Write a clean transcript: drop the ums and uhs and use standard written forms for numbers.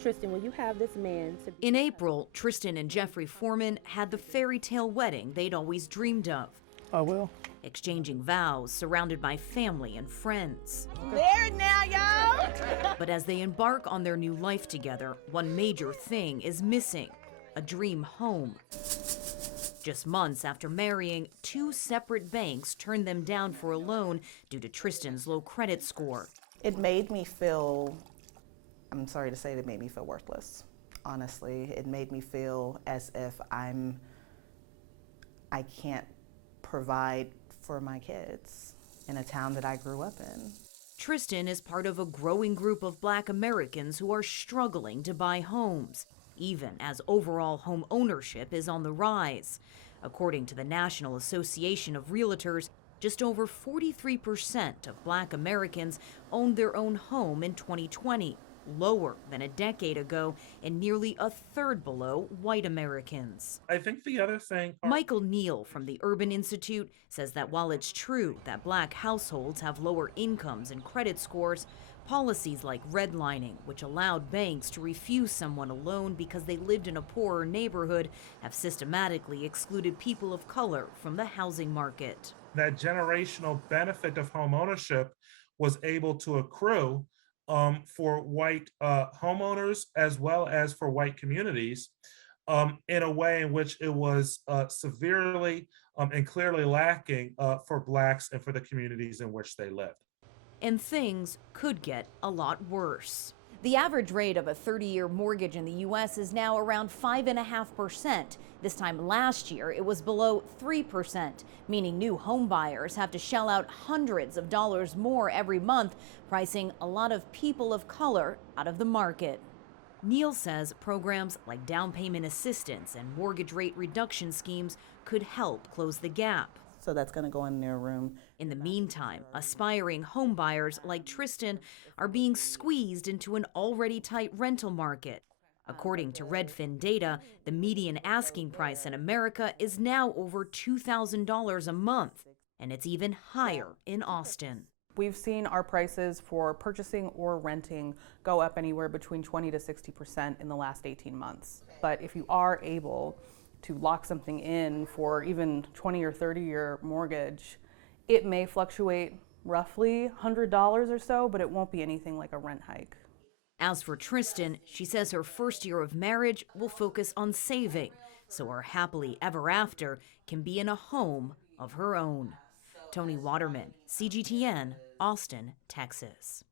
Tristan, will you have this man to be... In April, Tristan and Jeffrey Foreman had the fairy tale wedding they'd always dreamed of. I will. Exchanging vows, surrounded by family and friends. Married now, y'all! But as they embark on their new life together, one major thing is missing: a dream home. Just months after marrying, two separate banks turned them down for a loan due to Tristan's low credit score. It made me feel, I'm sorry to say, it made me feel worthless. Honestly, it made me feel as if I can't provide for my kids in a town that I grew up in. Tristan is part of a growing group of Black Americans who are struggling to buy homes, even as overall home ownership is on the rise. According to the National Association of Realtors, just over 43% of Black Americans owned their own home in 2020, lower than a decade ago and nearly a third below white Americans. I think the other thing... Michael NEAL from the Urban Institute says that while it's true that Black households have lower incomes and credit scores, policies like redlining, which allowed banks to refuse someone a loan because they lived in a poorer neighborhood, have systematically excluded people of color from the housing market. That generational benefit of home ownership was able to accrue for white homeowners as well as for white communities in a way in which it was severely and clearly lacking for Blacks and for the communities in which they lived. And things could get a lot worse. The average rate of a 30-year mortgage in the U.S. is now around 5.5%. This time last year, it was below 3%, meaning new home buyers have to shell out hundreds of dollars more every month, pricing a lot of people of color out of the market. NEAL says programs like down payment assistance and mortgage rate reduction schemes could help close the gap. So that's going to go in their room. In the meantime, aspiring home buyers like Tristan are being squeezed into an already tight rental market. According to Redfin data, the median asking price in America is now over $2,000 a month, and it's even higher in Austin. We've seen our prices for purchasing or renting go up anywhere between 20 to 60% in the last 18 months. But if you are able to lock something in for even 20 or 30-year mortgage, it may fluctuate roughly $100 or so, but it won't be anything like a rent hike. As for Tristan, she says her first year of marriage will focus on saving, so her happily ever after can be in a home of her own. Toni, Waterman, CGTN, Austin, Texas.